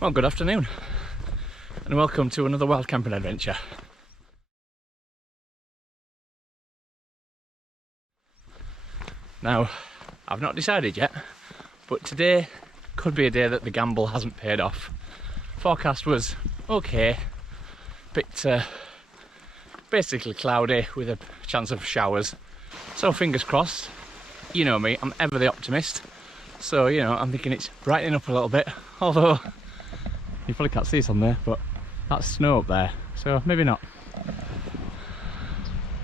Well, good afternoon and welcome to another wild camping adventure. Now, I've not decided yet, but today could be a day that the gamble hasn't paid off. Forecast was okay, bit basically cloudy with a chance of showers, so fingers crossed. You know me, I'm ever the optimist, so you know, I'm thinking it's brightening up a little bit, although you probably can't see it on there, but that's snow up there, so maybe not.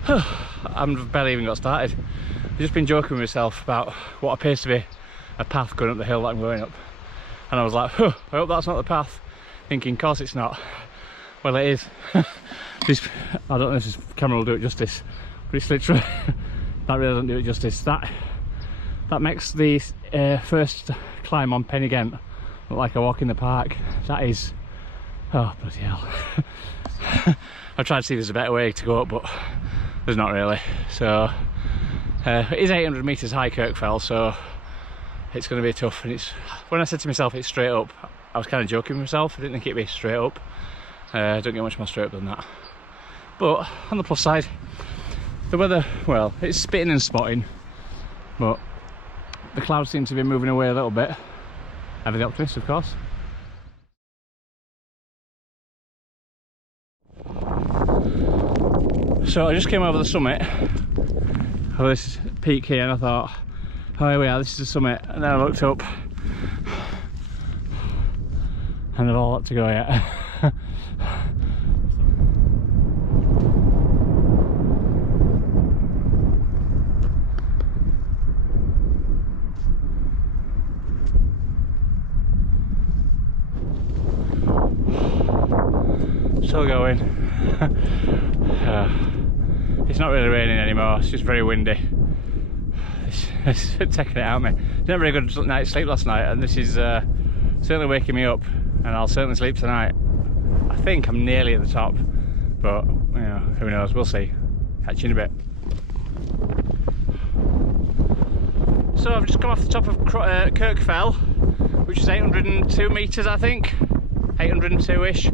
I've barely even got started. I've just been joking with myself about what appears to be a path going up the hill that I'm going up, and I was like, I hope that's not the path, thinking, of course it's not. Well, it is. I don't know if this camera will do it justice, but it's literally that really doesn't do it justice. That makes the first climb on Penny Ghent look like a walk in the park. That is, oh bloody hell. I tried to see if there's a better way to go up, but there's not really. So it is 800 metres high, Kirkfell, so it's going to be tough. And it's, when I said to myself it's straight up, I was kind of joking with myself. I didn't think it'd be straight up. I don't get much more straight up than that. But on the plus side, the weather, well, it's spitting and spotting, but the clouds seem to be moving away a little bit. Ever the optimist, of course. So I just came over the summit of this peak here, and I thought, oh, here we are, this is the summit. And then I looked up, and they've all got to go yet. Still going. It's not really raining anymore, it's just very windy. It's taking it out of me. It's not very good night's sleep last night, and this is certainly waking me up, and I'll certainly sleep tonight. I think I'm nearly at the top, but you know, who knows, we'll see. Catch you in a bit. So I've just come off the top of Kirkfell, which is 802 metres, I think. 802-ish.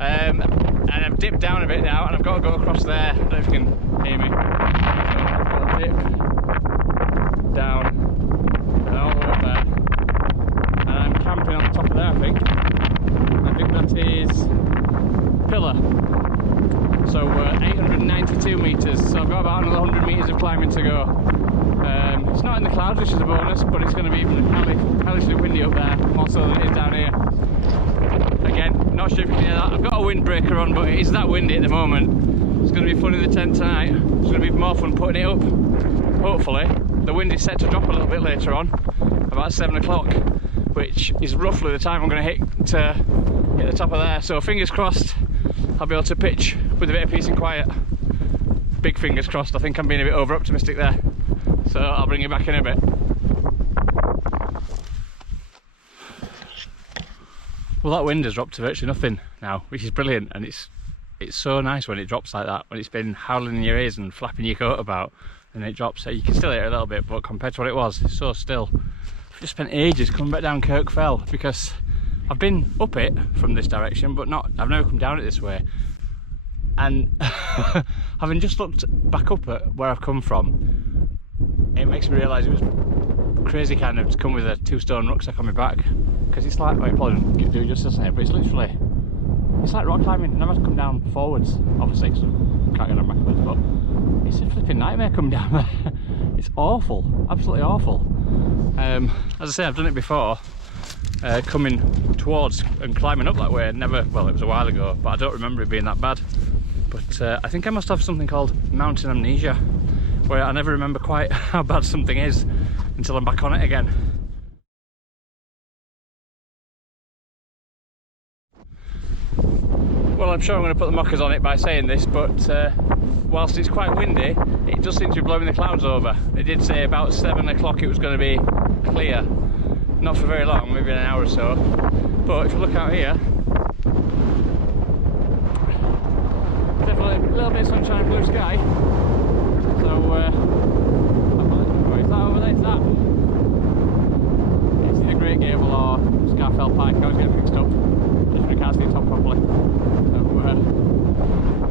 And I've dipped down a bit now, and I've got to go across there. I don't know if you can hear me. So dip down and all the way up there, and I'm camping on the top of there. I think that is Pillar. So 892 metres, so I've got about another 100 metres of climbing to go. It's not in the clouds, which is a bonus, but it's going to be even hellishly windy up there, more so than it is down here. Again, not sure if you can hear that. I've got a windbreaker on, but it is that windy at the moment. It's going to be fun in the tent tonight. It's going to be more fun putting it up. Hopefully, the wind is set to drop a little bit later on, about 7 o'clock, which is roughly the time I'm going to hit the top of there. So fingers crossed, I'll be able to pitch with a bit of peace and quiet. Big fingers crossed. I think I'm being a bit over optimistic there. So I'll bring you back in a bit. Well, that wind has dropped to virtually nothing now, which is brilliant, and it's so nice when it drops like that, when it's been howling in your ears and flapping your coat about, and it drops. So you can still hear it a little bit, but compared to what it was, it's so still. I've just spent ages coming back down Kirkfell, because I've been up it from this direction, but I've never come down it this way. And having just looked back up at where I've come from, it makes me realise it was crazy kind of to come with a 2-stone rucksack on my back, because it's like, well, I probably didn't do it justice here, but it's literally, it's like rock climbing. And I've had to come down forwards, obviously, because I can't get on backwards, but it's a flipping nightmare coming down there. It's awful, absolutely awful. As I say, I've done it before, coming towards and climbing up that way. Never, well, it was a while ago, but I don't remember it being that bad. But I think I must have something called mountain amnesia, where I never remember quite how bad something is until I'm back on it again. Well, I'm sure I'm going to put the mockers on it by saying this, but whilst it's quite windy, it does seem to be blowing the clouds over. They did say about 7 o'clock it was going to be clear. Not for very long, maybe an hour or so. But if you look out here, definitely a little bit of sunshine, blue sky. So, is that over there? Is that? It's either Great Gable or Scarfell Pike. I always get mixed up. I can't see the top properly.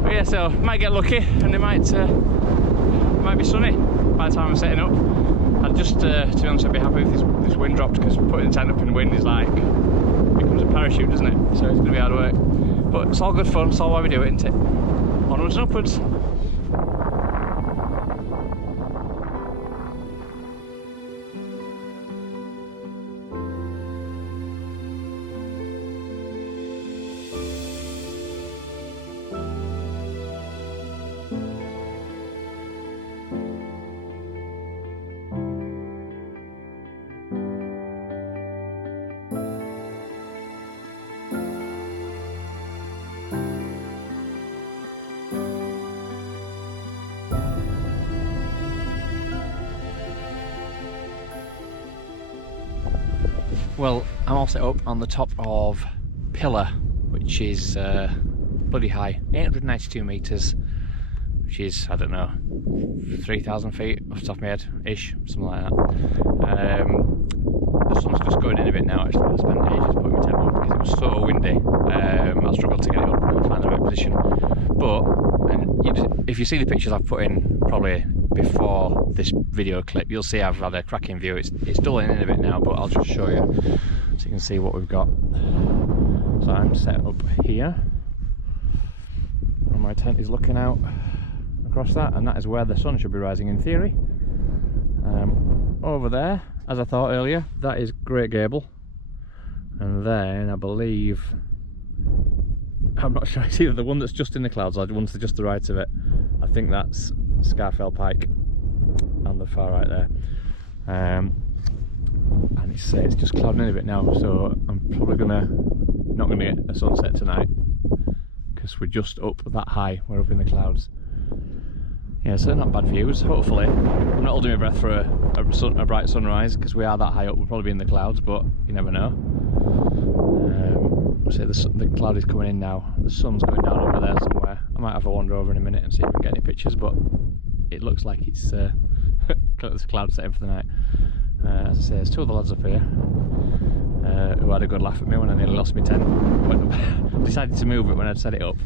But yeah, so might get lucky, and it might be sunny by the time I'm setting up. I'd just, to be honest, I'd be happy if this wind dropped, because putting the tent up in the wind is like, becomes a parachute, doesn't it? So it's going to be hard work. But it's all good fun, it's all why we do it, isn't it? Onwards and upwards. Well, I'm all set up on the top of Pillar, which is bloody high, 892 metres, which is, I don't know, 3,000 feet off the top of my head, ish, something like that. The sun's just going in a bit now, actually. I spent ages putting my tent up because it was so windy. I struggled to get it up and find the right position. But, if you see the pictures I've put in probably before this video clip, you'll see I've had a cracking view. It's dulling in a bit now, but I'll just show you so you can see what we've got. So I'm set up here, and my tent is looking out across that, and that is where the sun should be rising in theory. Over there, as I thought earlier, that is Great Gable, and then I believe, I'm not sure, it's either the one that's just in the clouds or the one to just the right of it. I think that's Scarfell Pike on the far right there, and it's just clouding in a bit now, so I'm probably not gonna get a sunset tonight because we're just up that high. We're up in the clouds. Yeah, so not bad views. Hopefully, I'm not holding my breath for a bright sunrise because we are that high up. We'll probably be in the clouds, but you never know. So the cloud is coming in now. The sun's going down over there somewhere. I might have a wander over in a minute and see if we can get any pictures, but it looks like it's there's a cloud setting for the night. As I say, there's two of the lads up here who had a good laugh at me when I nearly lost my tent. Decided to move it when I'd set it up,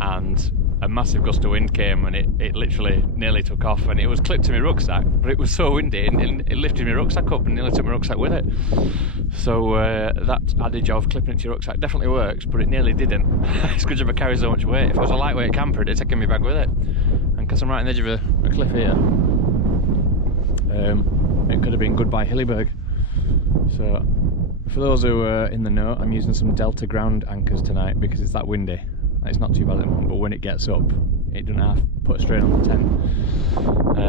and a massive gust of wind came, and it literally nearly took off, and it was clipped to my rucksack, but it was so windy and it lifted my rucksack up and nearly took my rucksack with it. So that adage of clipping it to your rucksack definitely works, but it nearly didn't. It's good job I carry so much weight. If I was a lightweight camper, it'd taken me bag with it, and because I'm right on the edge of a cliff here, it could have been goodbye Hilleberg. So for those who are in the know, I'm using some Delta ground anchors tonight because it's that windy. It's not too bad at the moment, but when it gets up, it doesn't have to put a strain on the tent.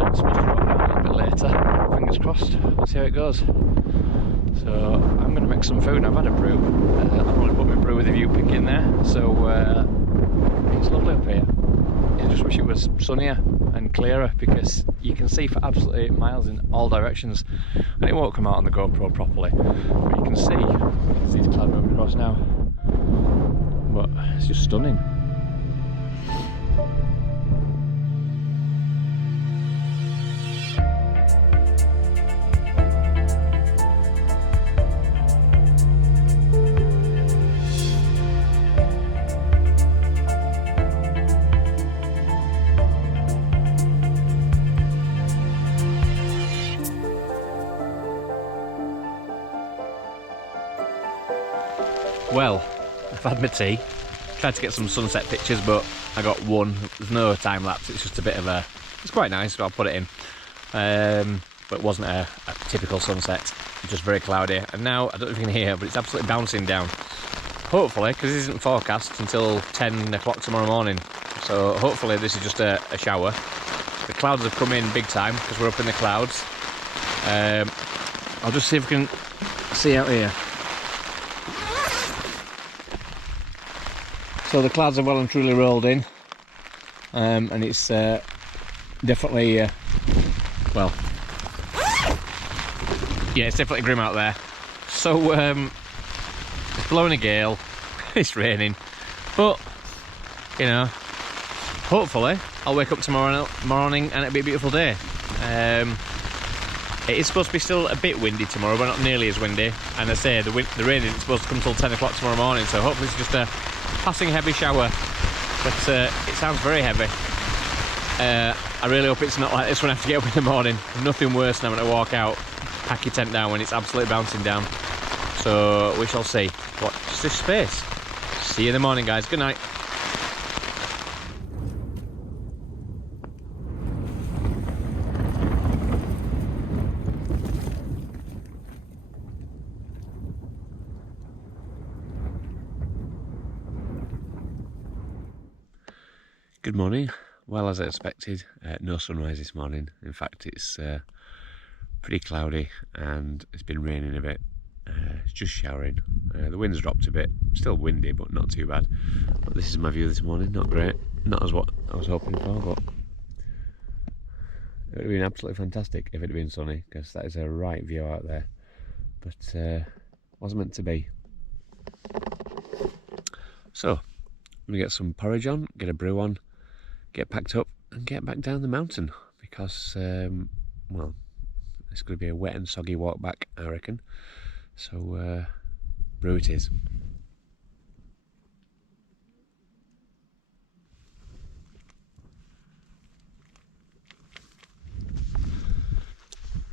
It's supposed to drop down a little bit later, fingers crossed. Let's see how it goes. So I'm going to make some food. I've had a brew. I've already put my brew with a view pick in there, so it's lovely up here. I just wish it was sunnier and clearer because you can see for absolutely miles in all directions, and it won't come out on the GoPro properly, but you can see these clouds moving across now. But it's just stunning. Well, I've had my tea, tried to get some sunset pictures, but I got one. There's no time lapse, it's just a bit of a, it's quite nice, so I'll put it in. But it wasn't a typical sunset, just very cloudy. And now, I don't know if you can hear, but it's absolutely bouncing down. Hopefully, because this isn't forecast until 10 o'clock tomorrow morning. So hopefully this is just a shower. The clouds have come in big time because we're up in the clouds. I'll just see if we can see out here. So the clouds have well and truly rolled in, and it's definitely, well, yeah, it's definitely grim out there. So it's blowing a gale, it's raining, but you know, hopefully I'll wake up tomorrow morning and it'll be a beautiful day. It is supposed to be still a bit windy tomorrow, but not nearly as windy. And I say the rain isn't supposed to come till 10 o'clock tomorrow morning, so hopefully it's just a passing heavy shower. But it sounds very heavy. I really hope it's not like this when I have to get up in the morning. Nothing worse than having to walk out, pack your tent down when it's absolutely bouncing down. So we shall see. Watch this space. See you in the morning, guys. Good night. Good morning. Well, as I expected, no sunrise this morning. In fact, it's pretty cloudy and it's been raining a bit. It's just showering. The wind's dropped a bit. Still windy, but not too bad. But this is my view this morning. Not great. Not as what I was hoping for, but it would have been absolutely fantastic if it had been sunny, because that is a right view out there. But wasn't meant to be. So, I'm going to get some porridge on, get a brew on, get packed up and get back down the mountain, because well, it's going to be a wet and soggy walk back, I reckon. So brew it is.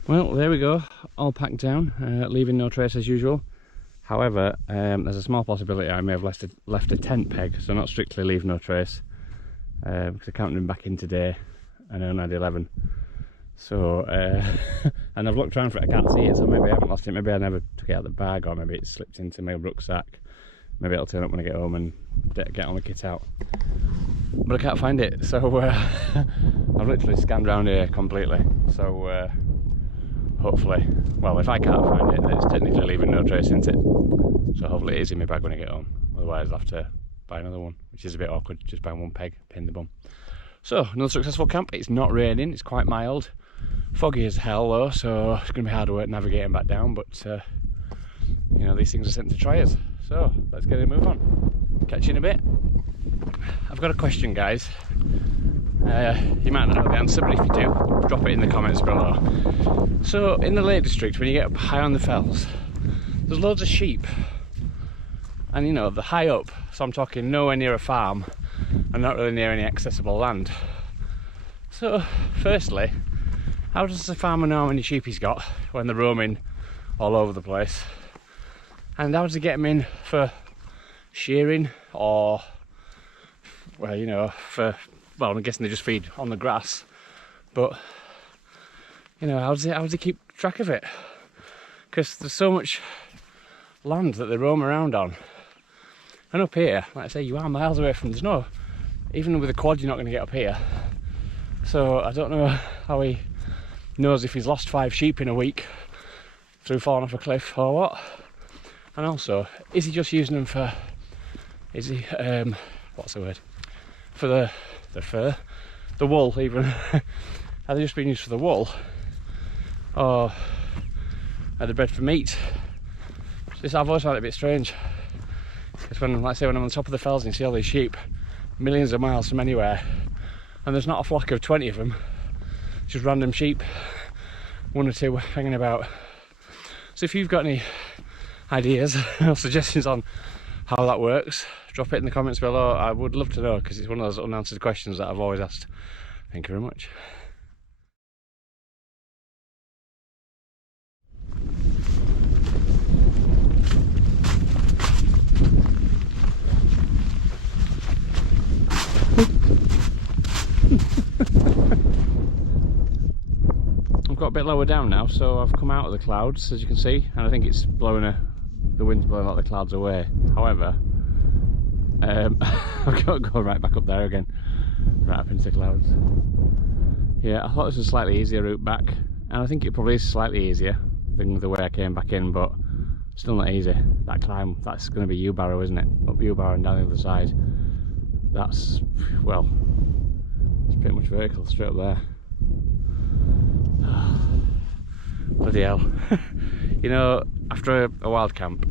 Well, there we go, all packed down, leaving no trace as usual. However, there's a small possibility I may have left a tent peg, so not strictly leave no trace. Because I counted him back in today and I only had 11. So, and I've looked around for it, I can't see it, so maybe I haven't lost it. Maybe I never took it out of the bag, or maybe it slipped into my rucksack. Maybe it'll turn up when I get home and get all my kit out. But I can't find it, so I've literally scanned around here completely. So, hopefully, well, if I can't find it, then it's technically leaving no trace, isn't it? So hopefully it is in my bag when I get home. Otherwise I'll have to buy another one, which is a bit awkward, just buy one peg, pin the bum. So, another successful camp. It's not raining, it's quite mild. Foggy as hell though, so it's going to be hard work navigating back down, but you know, these things are sent to try us. So, let's get a move on. Catch you in a bit. I've got a question, guys. You might not know the answer, but if you do, drop it in the comments below. So, in the Lake District, when you get up high on the fells, there's loads of sheep. And you know, they're high up, so I'm talking nowhere near a farm and not really near any accessible land. So, firstly, how does the farmer know how many sheep he's got when they're roaming all over the place? And how does he get them in for shearing, or, well, you know, for, well, I'm guessing they just feed on the grass, but, you know, how does he keep track of it? Because there's so much land that they roam around on. And up here, like I say, you are miles away from, there's no, even with a quad you're not going to get up here. So I don't know how he knows if he's lost 5 sheep in a week through falling off a cliff or what. And also, is he just using them for, is he, what's the word? For the fur? The wool even. Are they just being used for the wool? Or are they bred for meat? This, I've always found it a bit strange. Because when, like I say, when I'm on top of the fells and you see all these sheep millions of miles from anywhere, and there's not a flock of 20 of them, just random sheep, 1 or 2 hanging about. So if you've got any ideas or suggestions on how that works, drop it in the comments below. I would love to know, because it's one of those unanswered questions that I've always asked. Thank you very much. I've got a bit lower down now, so I've come out of the clouds, as you can see, and I think it's blowing the wind's blowing a lot of the clouds away. However, I've got to go right back up there again, right up into the clouds. Yeah, I thought this was a slightly easier route back, and I think it probably is slightly easier than the way I came back in, but still not easy. That climb, that's going to be U-barrow, isn't it? Up U-barrow and down the other side. That's, well, it's pretty much vertical straight up there. Bloody hell. You know, after a wild camp,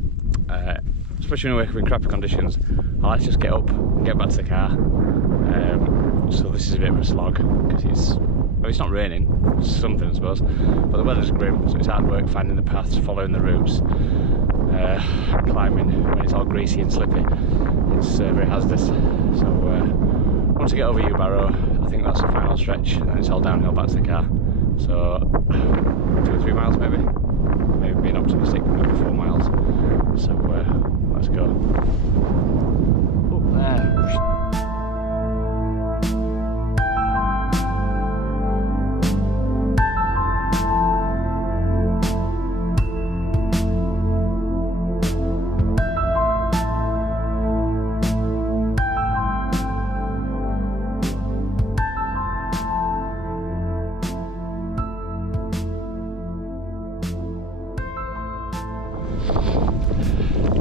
especially when we wake up in crappy conditions, I like to just get up and get back to the car. So this is a bit of a slog, because it's Well, it's not raining, it's something I suppose, but the weather's grim, so it's hard work finding the paths, following the routes, climbing when it's all greasy and slippy. It's very hazardous. So once I get over Barrow, I think that's the final stretch, and then it's all downhill back to the car. So 2 or 3 miles maybe being optimistic, maybe 4 miles. So let's go. Up there.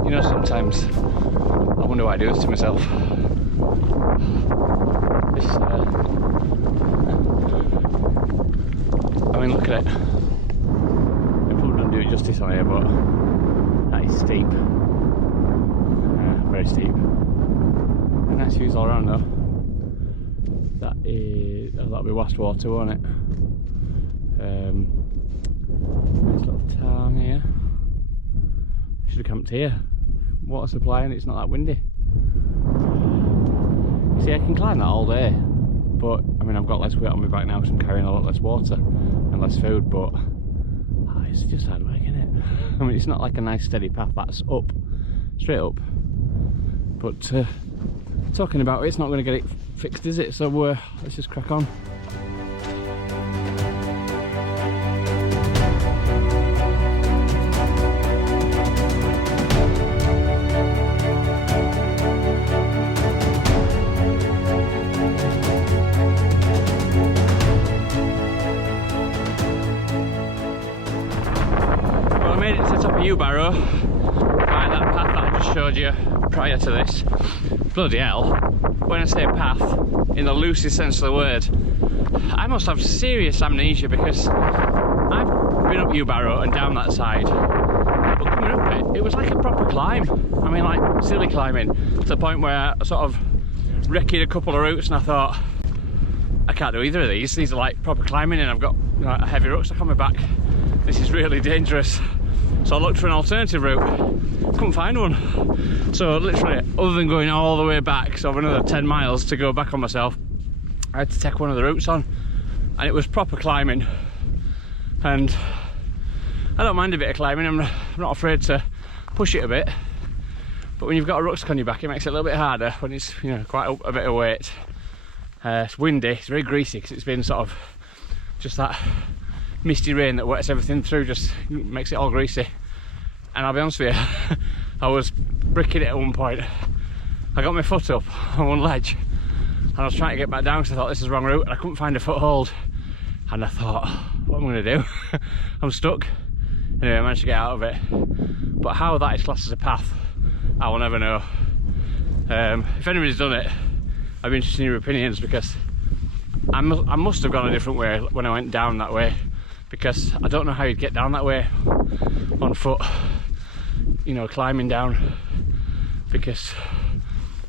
You know, sometimes I wonder why I do this to myself. This, I mean, look at it. I probably don't do it justice on here, but that is steep. Very steep. And nice views all around though. That'll be Wastwater, won't it? Nice little town here. Should have camped here. Water supply and it's not that windy. See, I can climb that all day, but I mean, I've got less weight on my back now because I'm carrying a lot less water and less food, but it's just hard work, isn't it? I mean, it's not like a nice steady path that's up, straight up, but talking about it, it's not going to get it fixed, is it? So let's just crack on. Barrow, by that path that I just showed you prior to this. Bloody hell, when I say path, in the loosest sense of the word, I must have serious amnesia because I've been up Barrow and down that side, but coming up it was like a proper climb. I mean, like silly climbing, to the point where I sort of wrecked a couple of routes and I thought, I can't do either of these. These are like proper climbing and I've got a heavy rucksack on my back. This is really dangerous. So I looked for an alternative route, couldn't find one. So literally, other than going all the way back, so another 10 miles to go back on myself, I had to take one of the routes on, and it was proper climbing. And I don't mind a bit of climbing, I'm not afraid to push it a bit, but when you've got a rucksack on your back, it makes it a little bit harder when it's, you know, quite a bit of weight. It's windy, it's very greasy because it's been sort of just that misty rain that wets everything through, just makes it all greasy. And I'll be honest with you, I was bricking it at one point. I got my foot up on one ledge and I was trying to get back down because I thought this is the wrong route and I couldn't find a foothold. And I thought, what am I going to do? I'm stuck. Anyway, I managed to get out of it. But how that is classed as a path, I will never know. If anybody's done it, I'd be interested in your opinions, because I must have gone a different way when I went down that way, because I don't know how you'd get down that way on foot, you know, climbing down, because,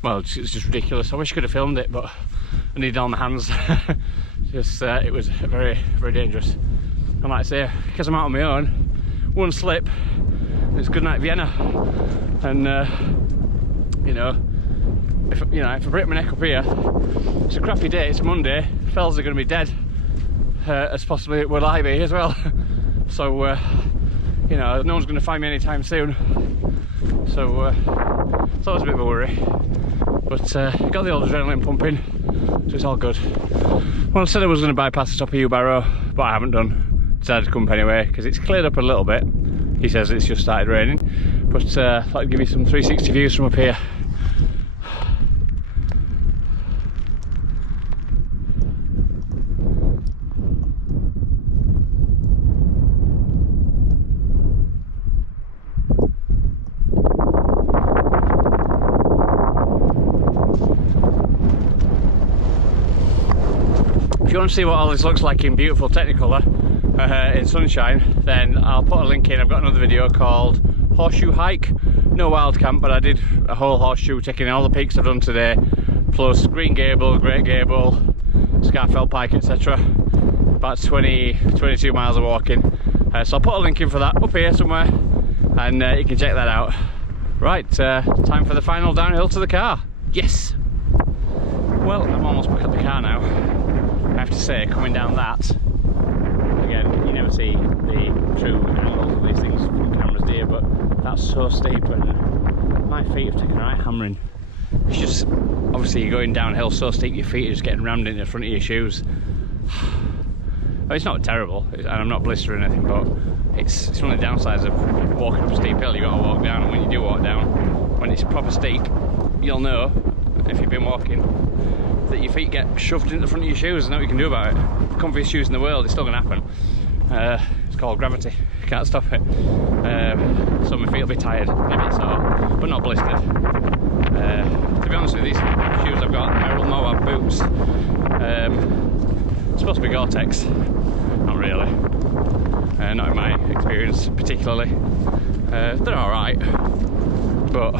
well, it's just ridiculous. I wish I could have filmed it, but I needed on the hands. Just it was very, very dangerous. And like I say, because I'm out on my own, one slip, it's good night Vienna. And you know, if I break my neck up here, it's a crappy day, it's a Monday, fellas are going to be dead, as possibly will I be as well. So you know, no one's going to find me anytime soon, so it's always a bit of a worry, but got the old adrenaline pumping, so it's all good. Well, I said I was going to bypass the top of Barrow, but I haven't done. Decided to come up anyway because it's cleared up a little bit. He says it's just started raining, but I'd like to give you some 360 views from up here. If you want to see what all this looks like in beautiful Technicolor in sunshine, then I'll put a link in. I've got another video called Horseshoe Hike. No Wildcamp, but I did a whole horseshoe, taking all the peaks I've done today, plus Green Gable, Great Gable, Scarfell Pike, etc. about 22 miles of walking. So I'll put a link in for that up here somewhere, and you can check that out. Right, time for the final downhill to the car. Yes! Well, I'm almost back at the car now. I have to say, coming down that, again, you never see the true angles of these things from cameras, do you? But that's so steep, and my feet have taken a right hammering. It's just, obviously you're going downhill so steep, your feet are just getting rammed into the front of your shoes. I mean, it's not terrible, and I'm not blistering or anything, but it's one of the downsides of walking up a steep hill. You've got to walk down, and when you do walk down, when it's proper steep, you'll know, if you've been walking, that your feet get shoved into the front of your shoes. There's nothing you can do about it. Comfiest shoes in the world, it's still going to happen. It's called gravity, you can't stop it. So my feet will be tired, a bit sore, but not blistered. To be honest with you, these shoes I've got, Merrell Moab boots, supposed to be Gore-Tex, not really, not in my experience particularly. They're alright, but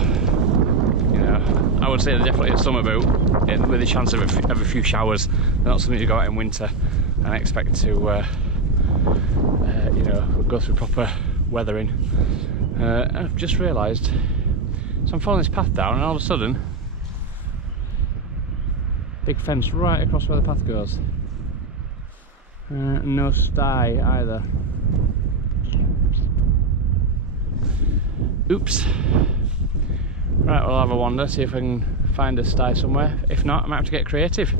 you know, I would say they're definitely a summer boot with a chance of a few showers. They're not something you go out in winter and expect to you know, go through proper weathering. And I've just realised, so I'm following this path down, and all of a sudden, big fence right across where the path goes. No sty either. Oops. Right, we'll have a wander, see if I can find a sty somewhere. If not, I might have to get creative.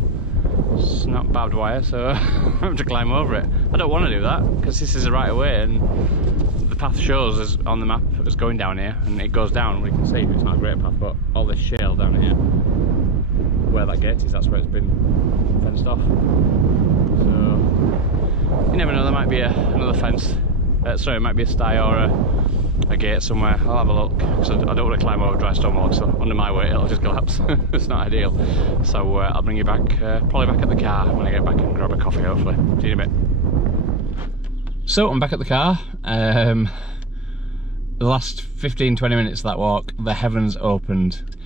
It's not barbed wire, so I have to climb over it. I don't want to do that, because this is the right of way, and the path shows us on the map as going down here, and it goes down, we can see it's not a great path, but all this shale down here, where that gate is, that's where it's been fenced off. So you never know, there might be another fence. Sorry, it might be a sty or a gate somewhere. I'll have a look, because I don't want to climb over dry stone walls, so under my weight it'll just collapse. It's not ideal. So I'll bring you back, probably back at the car when I get back and grab a coffee, hopefully. See you in a bit. So I'm back at the car. The last 15-20 minutes of that walk, the heavens opened,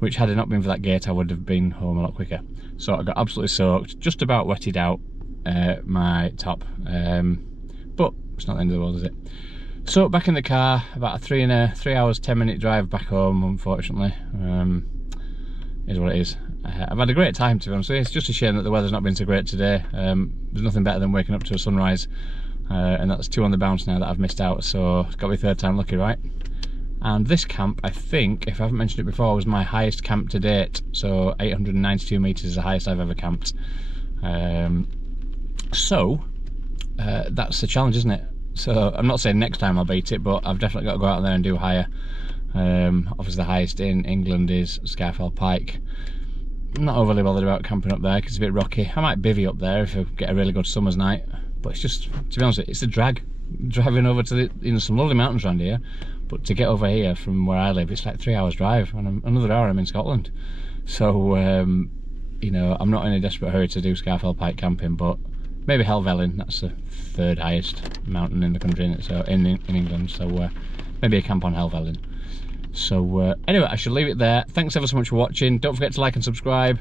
which had it not been for that gate I would have been home a lot quicker. So I got absolutely soaked, just about wetted out my top, but it's not the end of the world, is it? So back in the car, about a 3 hours 10-minute drive back home, unfortunately. Is what it is. I've had a great time, to be honest with you. It's just a shame that the weather's not been so great today. There's nothing better than waking up to a sunrise, and that's 2 on the bounce now that I've missed out, so it's got to be third time lucky, right? And this camp, I think, if I haven't mentioned it before, was my highest camp to date. So 892 metres is the highest I've ever camped. So that's a challenge, isn't it? So I'm not saying next time I'll beat it, but I've definitely got to go out there and do higher. Obviously the highest in England is Scafell Pike. I'm not overly bothered about camping up there because it's a bit rocky. I might bivvy up there if I get a really good summer's night, but it's just, to be honest, it's a drag driving over to the, you know, some lovely mountains around here, but to get over here from where I live, it's like 3 hours drive, and another hour I'm in Scotland. So you know, I'm not in a desperate hurry to do Scafell Pike camping, but maybe Helvellyn, that's the 3rd highest mountain in the country, so in England, so maybe a camp on Helvellyn. So anyway, I shall leave it there. Thanks ever so much for watching. Don't forget to like and subscribe.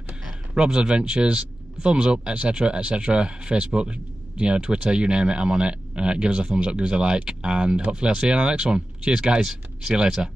Rob's Adventures, thumbs up, etc, etc. Facebook, you know, Twitter, you name it, I'm on it. Give us a thumbs up, give us a like, and hopefully I'll see you on the next one. Cheers guys, see you later.